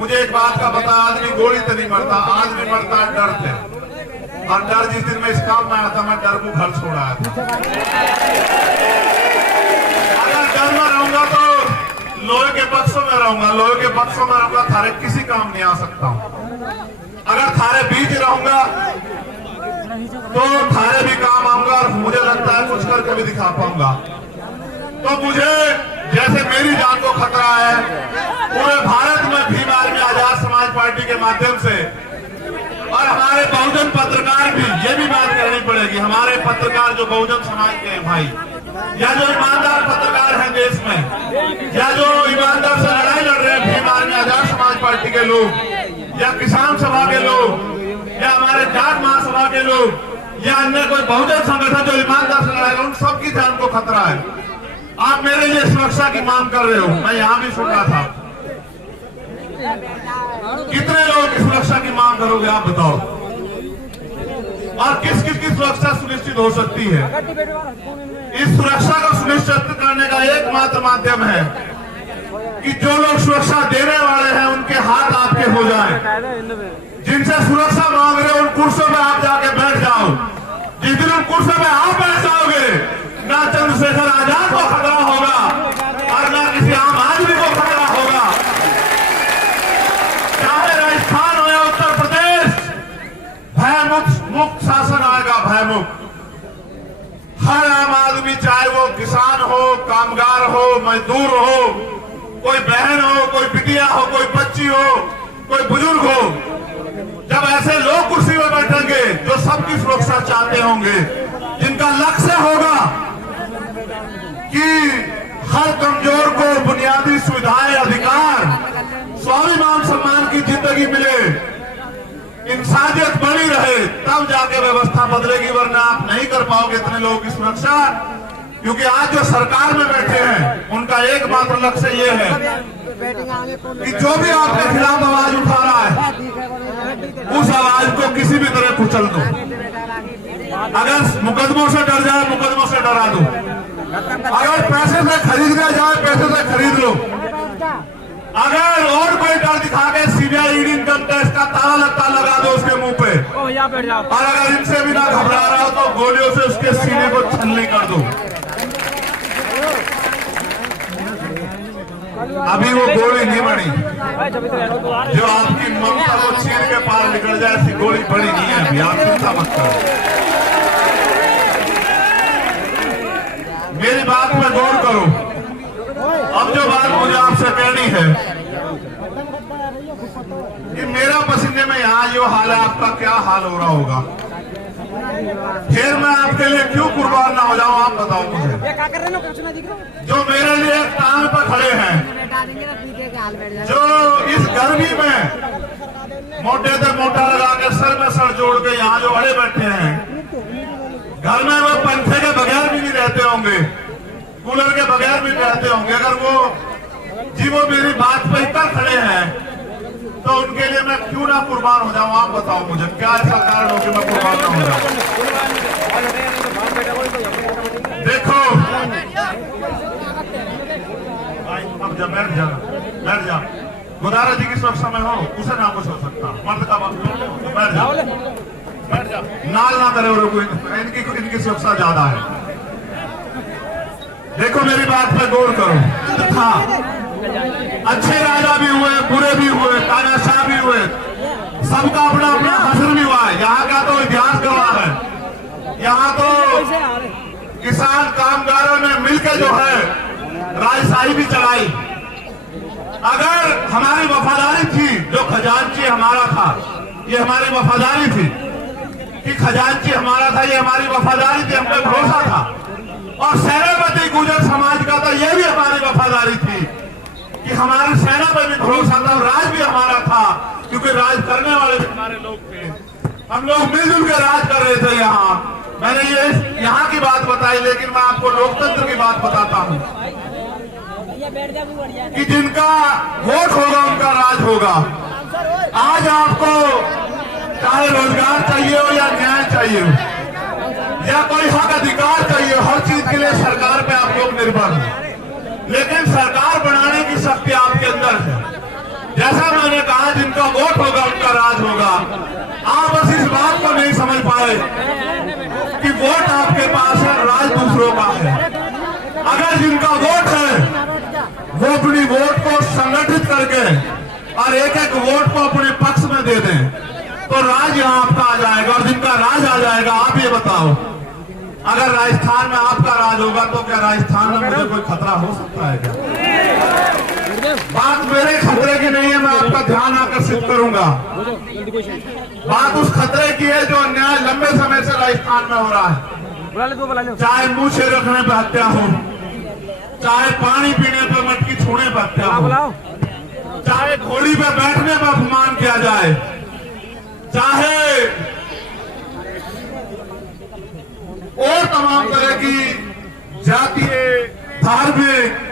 मुझे एक बात का पता, आदमी गोली तो नहीं मरता, आदमी मरता डर से। और डर जिस दिन मैं इस काम में आया था, मैं डर को घर छोड़ा था। अगर डर में रहूंगा तो लोहे के बक्सों में रहूंगा, लोहे के बक्सों में रहूंगा, थारे किसी काम नहीं आ सकता हूं। अगर थारे बीच रहूंगा तो थारे भी काम आऊंगा और मुझे लगता है कुछ करके भी दिखा पाऊंगा। तो मुझे जैसे मेरी जान को खतरा है, पूरे भारत में भीम आर्मी आजाद समाज पार्टी के माध्यम से और हमारे बहुजन पत्रकार भी, ये भी बात कहनी पड़ेगी, हमारे पत्रकार जो बहुजन समाज के हैं भाई, या जो ईमानदार पत्रकार हैं देश में, या जो ईमानदार से लड़ाई लड़ रहे हैं भीम आर्मी आजाद समाज पार्टी के लोग, या किसान सभा के लोग, या हमारे जाट महासभा के लोग, या अन्य कोई बहुजन संगठन जो ईमानदार से लड़ाई, उन सबकी जान को खतरा है। आप मेरे लिए सुरक्षा की मांग कर रहे हो, मैं यहाँ भी सुन रहा था। कितने लोगों की सुरक्षा की मांग करोगे आप बताओ? और किस किस की सुरक्षा सुनिश्चित हो सकती है? इस सुरक्षा को सुनिश्चित करने का एकमात्र माध्यम है कि जो लोग सुरक्षा देने वाले हैं उनके हाथ आपके हो जाएं। जिनसे सुरक्षा मांग रहे हो उन कुर्सियों में आप जाके बैठ जाओ। जिस दिन उन कुर्सियों में आप बैठ जाओगे, ना चंद्रशेखर आजाद को खतरा होगा और ना किसी आम आदमी को खतरा होगा। चाहे राजस्थान हो या उत्तर प्रदेश, भयमुक्त शासन आएगा, भयमुक्त। हर आम आदमी, चाहे वो किसान हो, कामगार हो, मजदूर हो, कोई बहन हो, कोई बिटिया हो, कोई बच्ची हो, कोई बुजुर्ग हो, जब ऐसे लोग कुर्सी में बैठेंगे जो सबकी सुरक्षा चाहते होंगे, जिनका लक्ष्य होगा कि हर कमजोर को बुनियादी सुविधाएं, अधिकार, स्वाभिमान सम्मान की जिंदगी मिले, इंसानियत बनी रहे, तब जाके व्यवस्था बदलेगी। वरना आप नहीं कर पाओगे इतने लोगों की सुरक्षा, क्योंकि आज जो सरकार में बैठे हैं उनका एकमात्र लक्ष्य ये है कि जो भी आपके खिलाफ आवाज उठा रहा है उस आवाज को किसी भी तरह कुचल दो। अगर मुकदमों से डर जाए, मुकदमों से डरा दो। अगर पैसे से खरीदना जाए, पैसे से खरीद लो। अगर और कोई डर दिखा के सीबीआई, ईडी, इनकम टैक्स का ताला लगता लगा दो उसके मुंह पे, और अगर इनसे भी ना घबरा रहा हो तो गोलियों से उसके सीने को छलनी कर दो। अभी वो गोली नहीं बनी जो आपकी ममता को छीन के पार निकल जाए, ऐसी गोली बड़ी नहीं है अभी, आप चिंता मत करो। मेरी बात में गौर करो। अब जो बात मुझे आपसे कहनी है कि मेरा पसीने में यहाँ जो हाल है, आपका क्या हाल हो रहा होगा? फिर मैं आपके लिए क्यों कुर्बान ना हो जाऊं, आप बताओ मुझे। जो मेरे लिए टांग पर खड़े हैं, जो इस गर्मी में मोटे से मोटा लगा के सर में सर जोड़ के यहाँ जो अड़े बैठे हैं, घर में वो पंखे के बगैर भी नहीं रहते होंगे, कूलर के बगैर भी रहते होंगे, अगर वो मेरी बात पे इतना खड़े हैं तो उनके लिए मैं क्यों ना कुर्बान हो जाऊं? आप बताओ मुझे, क्या ऐसा कारण हो कि मैं कुर्बान ना हो जाऊं? देखो, अब जब बैठ जा, गुदारा जी की सुरक्षा में हो, उसे ना कुछ हो सकता, मर्द का वक्त, बैठ जा, नाल ना करे और इनकी सुरक्षा ज्यादा है। देखो मेरी बात पे गौर करो। था अच्छे राजा भी हुए, बुरे भी हुए, तानाशाह भी हुए, सबका अपना अपना हश्र भी हुआ है। यहाँ का तो इतिहास गवाह है। यहाँ तो किसान कामगारों ने मिलकर जो है राजशाही भी चलाई। अगर हमारी वफादारी थी, जो खजांची हमारा था, ये हमारी वफादारी थी कि खजांची हमारा था, ये हमारी वफादारी थी, हम पे भरोसा था। और सेनापति गुर्जर समाज का तो ये भी हमारी वफादारी थी कि हमारी सेना पर भी भरोसा था, राज भी हमारा था, क्योंकि राज करने वाले भी हमारे लोग थे। हम लोग मिलजुल के राज कर रहे थे। यहाँ मैंने ये यहाँ की बात बताई, लेकिन मैं आपको लोकतंत्र की बात बताता हूँ कि जिनका वोट होगा उनका राज होगा। आज आपको चाहे रोजगार चाहिए हो या न्याय चाहिए हो या कोई हक अधिकार चाहिए, हर चीज के लिए सरकार पे आप लोग निर्भर हैं। लेकिन सरकार बनाने की शक्ति आपके अंदर है। जैसा मैंने कहा समझ पाए कि वोट आपके पास है, राज दूसरों का है। अगर जिनका वोट है वो अपनी वोट को संगठित करके और एक एक वोट को अपने पक्ष में दे दें तो राज यहाँ आपका आ जाएगा। और जिनका राज आ जाएगा, आप ये बताओ, अगर राजस्थान में आपका राज होगा तो क्या राजस्थान में मुझे कोई खतरा हो सकता है क्या? बात मेरे खतरे की नहीं है, मैं आपका ध्यान आकर्षित करूंगा। बात उस खतरे की है जो अन्याय लंबे समय से राजस्थान में हो रहा है। चाहे मुंह से रखने पर हत्या हो, चाहे पानी पीने पर मटकी छूने पर हत्या हो, चाहे घोड़ी पर बैठने पर अपमान किया जाए, चाहे और तमाम तरह की जातीय, धार्मिक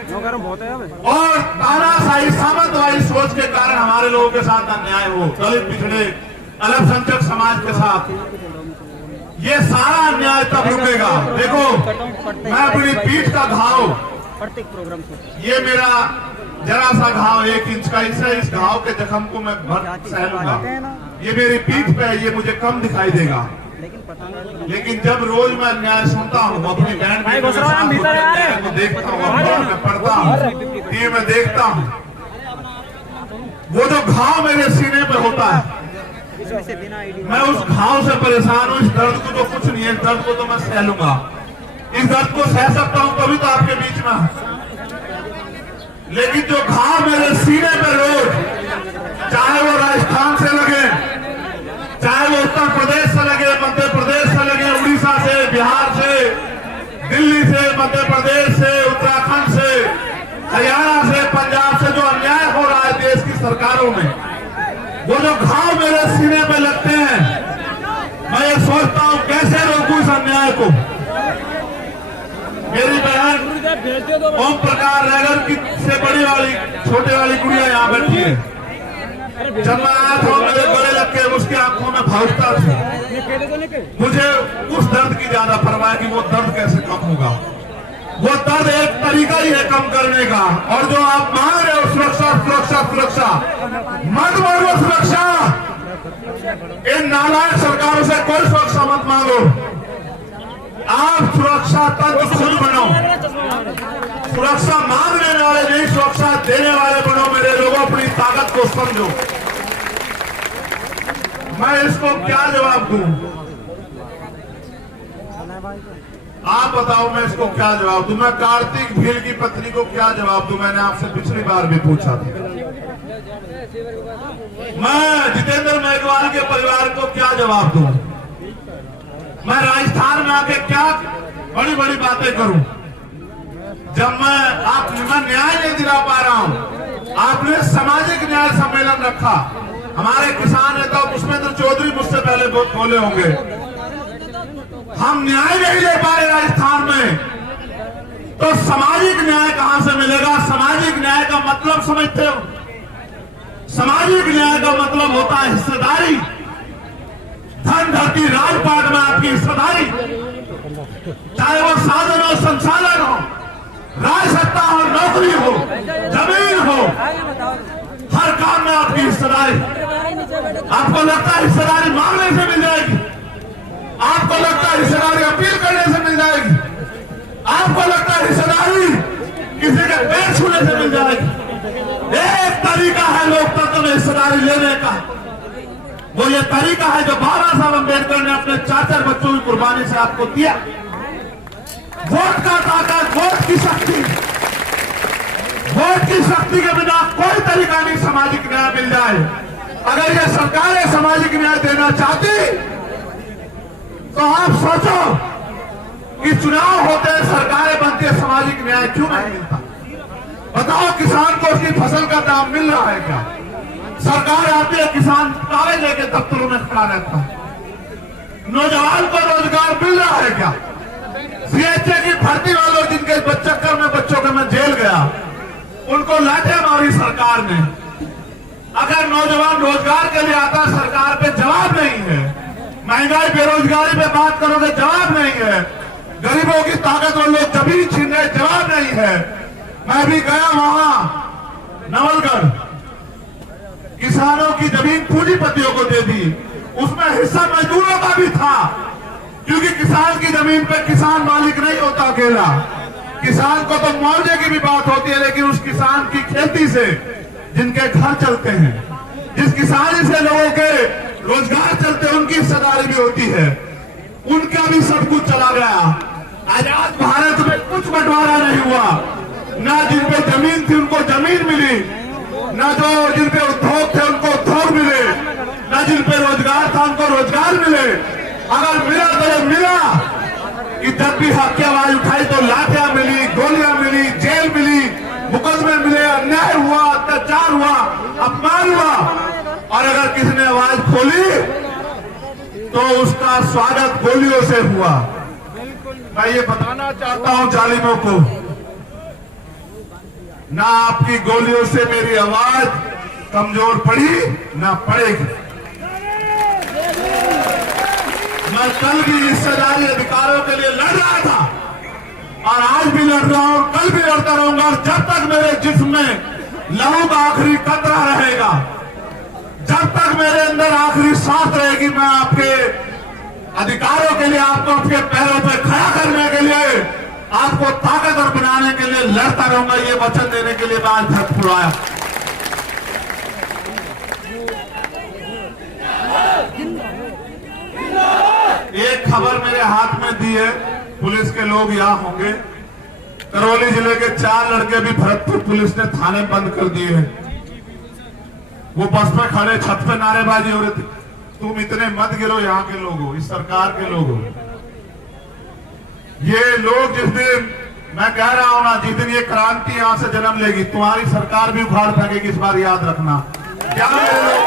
और तानाशाही सामंतवादी सोच के कारण हमारे लोगों के साथ अन्याय हो, दलित पिछड़े अल्पसंख्यक समाज के साथ, ये सारा अन्याय तब रुकेगा। देखो, मैं अपनी पीठ का घाव, ये मेरा जरा सा घाव 1 इंच का, इस घाव के जख्म को मैं सह लूंगा। ये मेरी पीठ पे है, ये मुझे कम दिखाई देगा, लेकिन जब रोज मैं अन्याय सुनता हूँ, अपनी बहन को देखता हूँ, अखबार में पढ़ता हूँ, टीवी में देखता हूँ, वो जो घाव मेरे सीने पे होता है, मैं उस घाव से परेशान हूँ। इस दर्द को तो कुछ नहीं है, इस दर्द को तो मैं सह लूंगा, इस दर्द को सह सकता हूँ, तभी तो आपके बीच में। लेकिन जो घाव मेरे सीने पे रोज, चाहे वो राजस्थान से लगे, चाहे वो उत्तर प्रदेश से लगे, मध्य प्रदेश से लगे, उड़ीसा से, बिहार से, दिल्ली से, मध्य प्रदेश से, उत्तराखंड से, हरियाणा से, पंजाब से, जो अन्याय हो रहा है देश की सरकारों में, वो जो घाव मेरे सीने पे लगते हैं, मैं ये सोचता हूं कैसे रोकूं इस अन्याय को। मेरी बहन ओम प्रकाश नगर की से बड़ी वाली छोटे वाली गुड़िया यहाँ बैठी है। जब मैं आया था मेरे गले लग के उसकी आंखों में भावुकता थी। मुझे उस दर्द की ज्यादा परवाह कि वो दर्द कैसे कम होगा। वो दर्द एक तरीका ही है कम करने का। और जो आप मांग रहे हो सुरक्षा सुरक्षा सुरक्षा, मत मांगो सुरक्षा। इन नालायक सरकारों से कोई सुरक्षा मत मांगो। आप सुरक्षा तंत्र खुद बनो। सुरक्षा मांगने वाले नहीं, सुरक्षा देने वाले बनो। मेरे लोगों, अपनी ताकत को समझो। मैं इसको क्या जवाब दूं? आप बताओ, मैं इसको क्या जवाब दूं? मैं कार्तिक भील की पत्नी को क्या जवाब दूं? मैंने आपसे पिछली बार भी पूछा था। मैं जितेंद्र मेघवाल के परिवार को क्या जवाब दूं? मैं राजस्थान में आके क्या बड़ी बड़ी बातें करूं जब मैं न्याय नहीं दिला पा रहा हूं। आपने सामाजिक न्याय सम्मेलन रखा, हमारे किसान नेता पुष्पेंद्र चौधरी मुझसे पहले बोले होंगे। हम न्याय नहीं ले पा रहे राजस्थान में, तो सामाजिक न्याय कहां से मिलेगा? सामाजिक न्याय का मतलब समझते हो? सामाजिक न्याय का मतलब होता है हिस्सेदारी। धन धरती राजपाट में आपकी हिस्सेदारी, चाहे वो साधन हो, संसाधन हो, राज सत्ता हो, नौकरी हो, जमीन हो, हर काम में आपकी हिस्सेदारी। आपको लगता है हिस्सेदारी मांगने से मिल जाएगी? आपको लगता है हिस्सेदारी अपील करने से मिल जाएगी? आपको लगता है हिस्सेदारी किसी के पैर छूने से मिल जाएगी? एक तरीका है लोकतंत्र में हिस्सेदारी लेने का, वो ये तरीका है जो बाबा साहब अम्बेडकर ने अपने 4 बच्चों की कुर्बानी से आपको दिया। वोट का ताकत, वोट की शक्ति, वोट की शक्ति के बिना कोई तरीका नहीं सामाजिक न्याय मिल जाए। अगर ये सरकारें सामाजिक न्याय देना चाहती तो आप सोचो कि चुनाव होते हैं, सरकारें बनती है, सामाजिक न्याय क्यों नहीं मिलता? बताओ, किसान को उसकी फसल का दाम मिल रहा है क्या? सरकार आती है, किसान कागज लेके दफ्तरों में खड़ा रहता है। नौजवान को रोजगार मिल रहा है क्या? सीएचए की भर्ती वालों जिनके चक्कर में बच्चों के मैं जेल गया, उनको लाठे मारी सरकार ने। अगर नौजवान रोजगार के लिए आता, सरकार पे जवाब नहीं है। महंगाई बेरोजगारी पे बात करोगे, जवाब नहीं है। गरीबों की ताकत और लोग जमीन छीन रहे, जवाब नहीं है। मैं भी गया वहां नवलगढ़, किसानों की जमीन पूंजीपतियों को दे दी, उसमें हिस्सा मजदूरों का भी था, क्योंकि किसान की जमीन पे किसान मालिक नहीं होता अकेला। किसान को तो मुआवजे की भी बात होती है, लेकिन उस किसान की खेती से जिनके घर चलते हैं, जिस किसानी से लोगों के रोजगार चलते हैं, उनकी हिस्सेदारी भी होती है। उनका भी सब कुछ चला गया। आजाद भारत में कुछ बंटवारा नहीं हुआ, ना जिन पे जमीन थी उनको जमीन मिली, ना जो जिन पे उद्योग थे उनको उद्योग मिले, ना जिन पे रोजगार था उनको रोजगार मिले। अगर मिला तो ये मिला कि जब भी हक की आवाज उठाई तो लाठियां मिली, गोलियां मिली, जेल मिली, मुकदमे मिले, अन्याय हुआ, अत्याचार हुआ, अपमान हुआ। और अगर किसी ने आवाज खोली तो उसका स्वागत गोलियों से हुआ। मैं ये बताना चाहता हूं जालिमों को, ना आपकी गोलियों से मेरी आवाज कमजोर पड़ी ना पड़ेगी। मैं कल भी हिस्सेदारी अधिकारों के लिए लड़ रहा था और आज भी लड़ रहा हूं, कल भी लड़ता रहूंगा। और जब तक मेरे जिस्म में लहू का आखिरी कतरा रहेगा, जब तक मेरे अंदर आखिरी सांस रहेगी, मैं आपके अधिकारों के लिए, आपको आपके पैरों पर खड़ा करने के लिए, आपको ताकतवर बनाने के लिए लड़ता रहूंगा। ये वचन देने के लिए मैं आज भरतपुर आया। एक खबर मेरे हाथ में दी है, पुलिस के लोग यहां होंगे। करौली जिले के 4 लड़के भी भरतपुर पुलिस ने थाने बंद कर दिए हैं। वो बस पे खड़े छत पे नारेबाजी हो रही थी, तुम इतने मत गिरो, यहाँ के लोग हो, इस सरकार के लोग हो। ये लोग जिस दिन, मैं कह रहा हूं ना, जिस दिन ये क्रांति यहां से जन्म लेगी, तुम्हारी सरकार भी उखाड़ फेंकेगी, इस बार याद रखना। क्या मेरे लोग,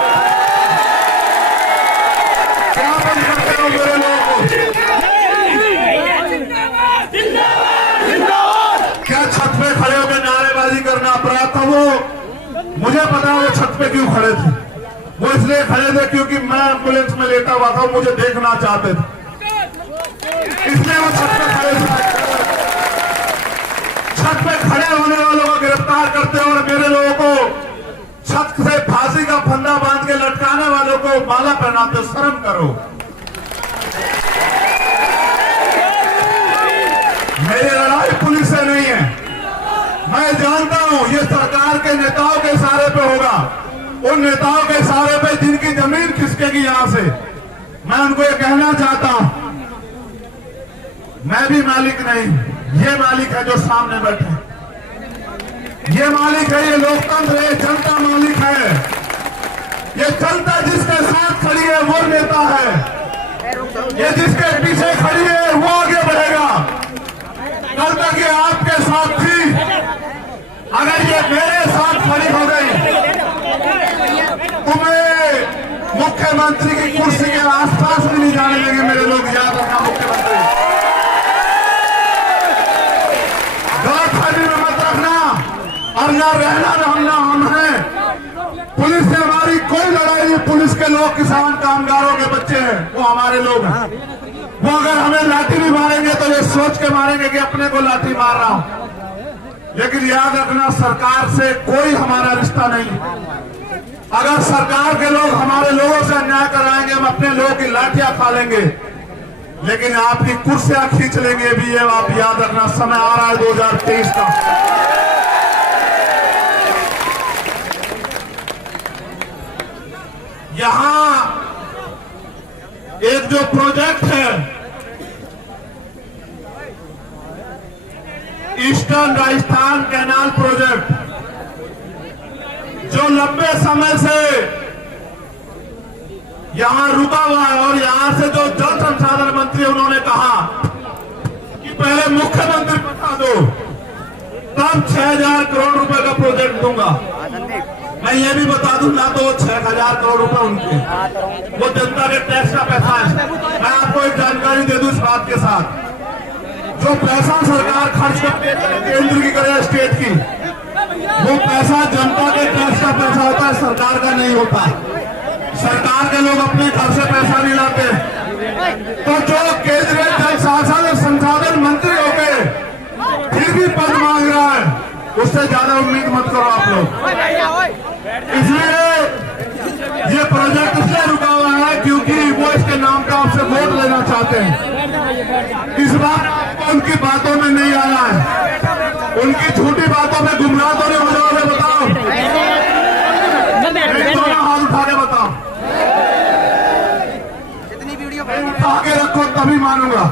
क्या बंद करते हो मेरे लोगों को? क्या छत पे खड़े होकर नारेबाजी करना अपराध था? वो मुझे पता है वो छत पे क्यों खड़े थे। वो इसलिए खड़े थे क्योंकि मैं एम्बुलेंस में लेटा हुआ था, मुझे देखना चाहते थे, इसलिए वो छत पे खड़े थे। छत पे खड़े होने वालों को गिरफ्तार करते हो और मेरे लोगों को छत से फांसी का फंदा बांध के लटकाने वालों को माला पहनाते हो, शर्म करो। मेरी लड़ाई पुलिस से नहीं है, मैं जानता हूं ये सरकार के नेताओं के सहारे पे होगा, उन नेताओं के सहारे पे जिनकी जमीन खिसकेगी यहां से। मैं उनको ये कहना चाहता हूं, मैं भी मालिक नहीं, ये मालिक है जो सामने बैठे, ये मालिक है, ये लोकतंत्र है, जनता मालिक है। ये जनता जिसके साथ खड़ी है वो नेता है, ये जिसके पीछे खड़ी है वो आगे बढ़ेगा। कल तक ये आपके साथ थी, अगर ये मेरे साथ खड़ी हो गई, तुम्हें मुख्यमंत्री की कुर्सी के आसपास भी नहीं जाने देंगे मेरे लोग, याद रखना। मुख्यमंत्री गलतफहमी में मत रखना, और ना रहना रहना हम हैं। पुलिस से हमारी कोई लड़ाई नहीं, पुलिस के लोग किसान कामगारों के बच्चे हैं, वो हमारे लोग हैं। वो अगर हमें लाठी भी मारेंगे तो ये सोच के मारेंगे कि अपने को लाठी मार रहा हूं। लेकिन याद रखना, सरकार से कोई हमारा रिश्ता नहीं। अगर सरकार के लोग हमारे लोगों से अन्याय कराएंगे, हम अपने लोगों की लाठियां खा लेंगे, लेकिन आपकी कुर्सियां खींच लेंगे भी, ये आप याद रखना। समय आ रहा है 2023 का। यहां एक जो प्रोजेक्ट है, ईस्टर्न राजस्थान कैनाल प्रोजेक्ट, जो लंबे समय से यहां रुका हुआ है, और यहां से जो जल संसाधन मंत्री उन्होंने कहा कि पहले मुख्यमंत्री बता दो, तब 6000 करोड़ रुपए का प्रोजेक्ट दूंगा। मैं ये भी बता दूं, ना तो 6000 करोड़ रुपए उनके, वो जनता के टैक्स का पैसा है। मैं आपको एक जानकारी दे दूं इस बात के साथ, जो पैसा सरकार खर्च करती है केंद्र की करे स्टेट की, वो पैसा जनता के टैक्स का पैसा होता है, सरकार का नहीं होता। सरकार के लोग अपने घर से पैसा नहीं लाते। तो जो केंद्रीय जल संसाधन मंत्री हो गए, फिर भी पद मांग रहा है, उससे ज्यादा उम्मीद मत करो आप लोग। इसलिए ये प्रोजेक्ट इसलिए रुका हुआ है क्योंकि करना चाहते हैं। इस बार आपको उनकी बातों में नहीं आना है, उनकी झूठी बातों में गुमराह तो नहीं हो जाओगे? बताओ, दोनों हाथ उठा के बताओ, उठा के रखो तभी मानूंगा।